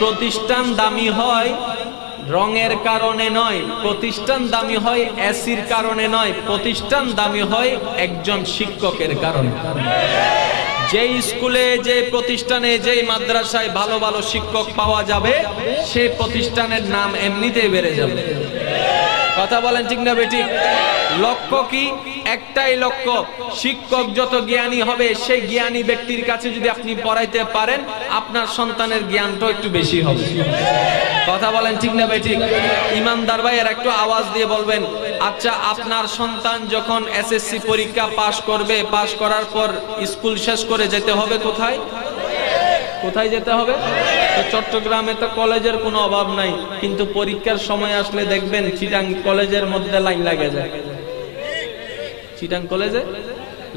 প্রতিষ্ঠান দামি হয় রঙের কারণে নয়, প্রতিষ্ঠান দামি হয় এসির কারণে নয়, প্রতিষ্ঠান দামি হয় একজন শিক্ষকের কারণে। যে স্কুলে যে প্রতিষ্ঠানে যে মাদ্রাসায় ভালো ভালো শিক্ষক পাওয়া যাবে সেই প্রতিষ্ঠানের নাম এমনিতেই বেড়ে যাবে। কথা বলেন ঠিক না বেটি? লক্ষ্য কি? একটাই লক্ষ্য, শিক্ষক যত জ্ঞানী হবে, সেই জ্ঞানী ব্যক্তির কাছে যদি আপনি পড়াইতে পারেন, আপনার সন্তানের জ্ঞানটা একটু বেশি হবে। কথা বলেন ঠিক না বেটি? ইমানদার ভাই এর একটু আওয়াজ দিয়ে বলবেন আচ্ছা আপনার সন্তান যখন এসএসসি পরীক্ষা পাশ করবে, পাশ করার পর স্কুল শেষ করে যেতে হবে কোথায়? কোথায় যেতে হবে? চট্টগ্রামে তো কলেজের কোনো অভাব নাই, কিন্তু পরীক্ষার সময় আসলে দেখবেন চিটাং কলেজের মধ্যে লাইন লাগে যায়। চিটাং কলেজে?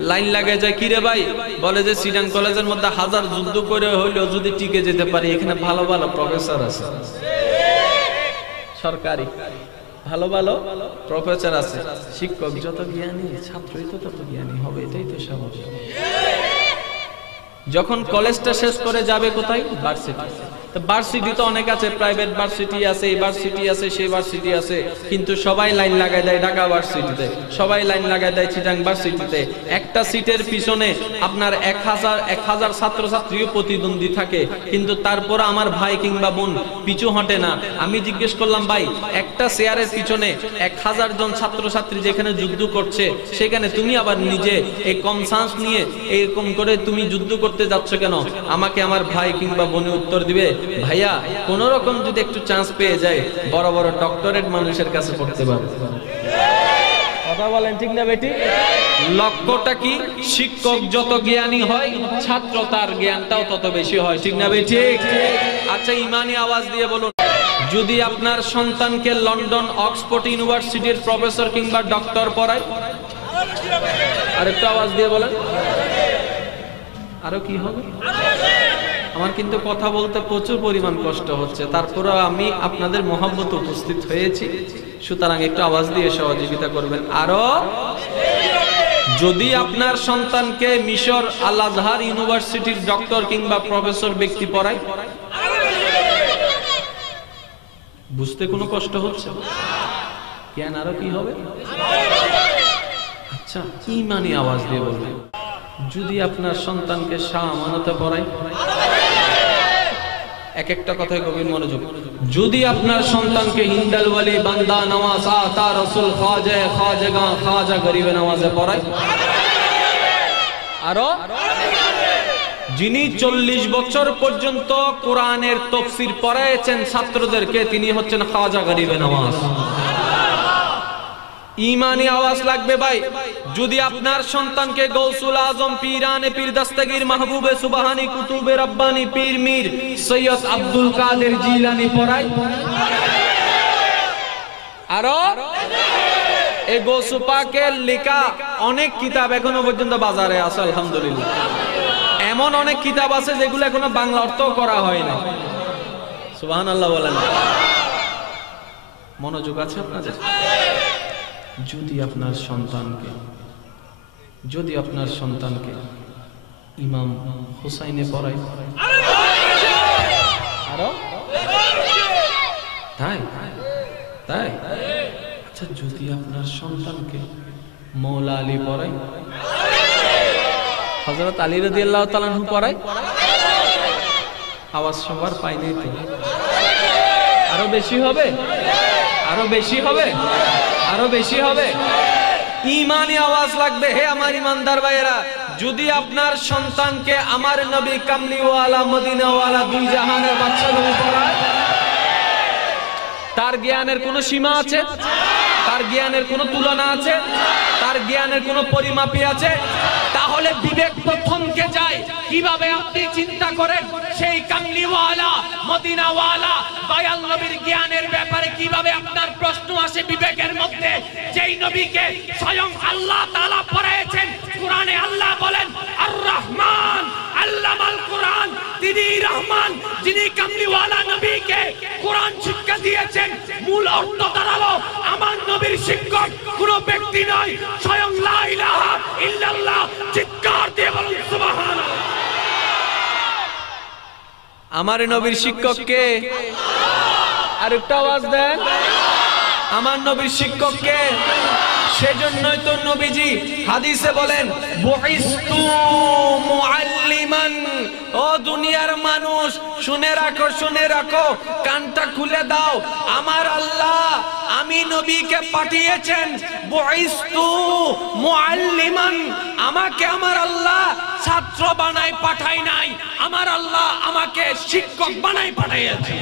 লাইন লাগে যায় কি রে ভাই? বলে যে চিটাং কলেজের মধ্যে হাজার যুদ্ধ করে হইলেও যদি টিকে যেতে পারি, এখানে ভালো ভালো প্রফেসর আছে। সরকারি। ভালো ভালো প্রফেসর আছে। শিক্ষক যত জ্ঞানী, ছাত্রই তো তত জ্ঞানী, হবে এটাই তো স্বাভাবিক। যখন কলেজটা শেষ করে যাবে কোথায়? ভার্সিটি ভার্সিটি তো অনেক আছে প্রাইভেট ভার্সিটি আছে, এই ভার্সিটি আছে, সেই ভার্সিটি আছে। কিন্তু সবাই লাইন দেয় ঢাকা ভার্সিটিতে সবাই লাইন দেয় চিটাং ভার্সিটিতে একটা সিটের পিছনে আপনার এক হাজার এক হাজার ছাত্রছাত্রীও প্রতিদ্বন্দ্বী থাকে। কিন্তু তারপর আমার ভাই কিংবা বোন পিছু হটে না। আমি জিজ্ঞেস করলাম, ভাই, একটা চেয়ারের পিছনে এক হাজার জন ছাত্রছাত্রী যেখানে যুদ্ধ করছে, সেখানে তুমি আবার নিজে এই কম নিয়ে এরকম করে তুমি যুদ্ধ করতে যাচ্ছ কেন? আমাকে আমার ভাই কিংবা বোনে উত্তর দিবে ভাইয়া কোন রকম যদি একটু চান্স পেয়ে যায় বড় বড় ডক্টরেট মানুষের কাছে পড়তে পারবে কথা বলেন ঠিক না বেটি? লক্ষ্যটা কি? শিক্ষক যত জ্ঞানী হয় ছাত্র তার জ্ঞানটাও তত বেশি হয় ঠিক না বেটি? আচ্ছা ইমানি আওয়াজ দিয়ে বলুন। যদি আপনার সন্তানকে লন্ডন অক্সফোর্ড ইউনিভার্সিটির প্রফেসর কিংবা ডক্টর পড়ায়? আরেকটু আওয়াজ দিয়ে বলেন। আরও কি হবে? আমার কিন্তু কথা বলতে প্রচুর পরিমাণ কষ্ট হচ্ছে। তারপরে আমি আপনাদের মহাব্বত উপস্থিত হয়েছি। সুতরাং একটু আওয়াজ দিয়ে সহযোগিতা করবেন। আরও? যদি আপনার সন্তানকে মিশর আল আজহার ইউনিভার্সিটির ডক্টর কিংবা প্রফেসর ব্যক্তি পড়ায়, বুঝতে কোনো কষ্ট হচ্ছে? জ্ঞান আরও কি হবে? আচ্ছা ইমানি আওয়াজ দিয়ে বলবেন। যদি আপনার সন্তানকে শাহ পড়ায় এক একটা কথায় গভীর মনোযোগ। যদি আপনার সন্তানকে হিন্দাল বলি বান্দা, নামাজ আতা রসুল, খাজে খাজে গা, খাজা গরিবে নামাজে পড়ায়। আরও? যিনি চল্লিশ বছর পর্যন্ত কোরআনের তফসির পড়াইছেন ছাত্রদেরকে, তিনি হচ্ছেন খাজা গরিবে নওয়াজ ইমানি আওয়াজ লাগবে ভাই। যদি আপনার সন্তানকে গৌসুল আজম পীরানে পীর দস্তগীর মাহবুবে সুবাহানি কুতুবে রব্বানি পীর মীর সৈয়দ আব্দুল কাদের জিলানি পড়ায়। আরও? এই গৌসু পাকের লেখা অনেক কিতাব এখনও পর্যন্ত বাজারে আছে, আলহামদুলিল্লাহ। এমন অনেক কিতাব আছে যেগুলো এখনও বাংলা অর্থ করা হয় না সুবাহান আল্লাহ বলেন। মনোযোগ আছে আপনাদের? যদি আপনার সন্তানকে, যদি আপনার সন্তানকে ইমাম হুসাইনে পড়ায়। আরও? তাই? তাই? আচ্ছা যদি আপনার সন্তানকে মৌলা আলী পড়ায় হজরত আলী রদি আল্লাহ তালানহু পড়ায়, আওয়াজ সবার পাইনি তো। আরও বেশি হবে? আরও বেশি হবে? আরও বেশি হবে। ইমানি আওয়াজ লাগবে, হে আমার ইমানদার ভাইয়েরা। যদি আপনার সন্তানকে আমার নবী কামলিওয়ালা, মদিনাওয়ালা দুই জাহানের বাচ্চা নবী তার জ্ঞানের কোনো সীমা আছে? তার জ্ঞানের কোনো তুলনা আছে? তার জ্ঞানের কোনো পরিমাপি আছে? তাহলে বিবেক তো কীভাবে আপনি চিন্তা করেন? সেই কামলিওয়ালা, মদিনাওয়ালা দয়াল নবীর জ্ঞানের ব্যাপারে কীভাবে আপনার প্রশ্ন আসে বিবেকের মধ্যে? যেই নবীকে স্বয়ং আল্লাহ তাআলা পড়াইছেন কোরআনে আল্লাহ বলেন আর রহমান আল্লামাল কোরআন। তিনি রহমান, যিনি কামলিওয়ালা নবীকে কোরআন শিক্ষা দিয়েছেন। মূল অর্থ দাঁড়াল, আমার নবীর শিক্ষক কোন ব্যক্তি নয়, স্বয়ং লা ইল্লাল্লাহ, চিৎকার দিয়ে বলুন, সুবহানাল্লাহ। আমার নবীর শিক্ষক কে? আর একটা আওয়াজ দেন। আমার নবীর শিক্ষক কে? সেজন্যই তো নবীজি হাদিসে বলেন ও দুনিয়ার মানুষ শুনে রাখো শুনে রাখো কানটা খুলে দাও। আমার আমি নবীকে পাঠিয়েছেন মুআল্লিমান। আমাকে আমার আল্লাহ ছাত্র বানাই পাঠাই নাই। আমার আল্লাহ আমাকে শিক্ষক বানাই পাঠাইয়েছে